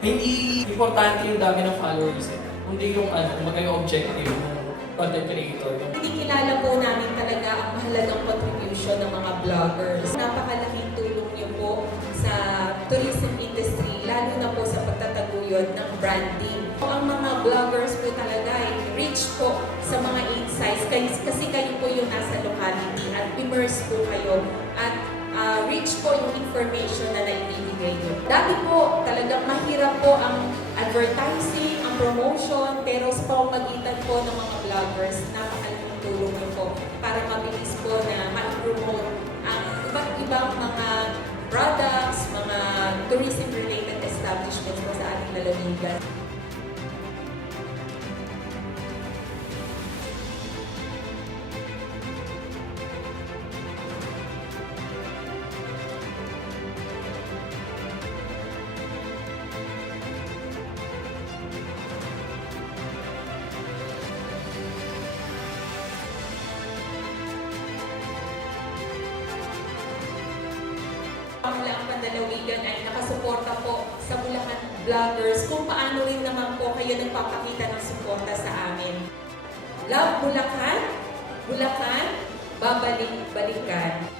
Hindi importante yung dami ng followers eh. Kundi yung ano, kumbaga yung objective ng content creator. Kinikilala po namin talaga ang mahalagang contribution ng mga vloggers. Napakalaking tulong niyo po sa tourism industry, lalo na po sa pagtataguyod ng branding. Ang mga vloggers po talaga ay rich po sa mga insights kasi, kayo po yung nasa locality at immerse po kayo at ah, rich po yung information na naibibigay niyo. Dati po talagang mahirap po ang advertising, ang promotion, pero sa pamamagitan po ng mga vloggers, napakalaking tulong niyo po para mabilis po na ma-promote ang iba't ibang mga products, mga tourism-related establishments po sa ating lalawigan. Pandalawigan ay nakasuporta po sa Bulacan Vloggers kung paano rin naman po kayo nagpapakita ng suporta sa amin. Love Bulacan, Bulacan, babalik-balikan.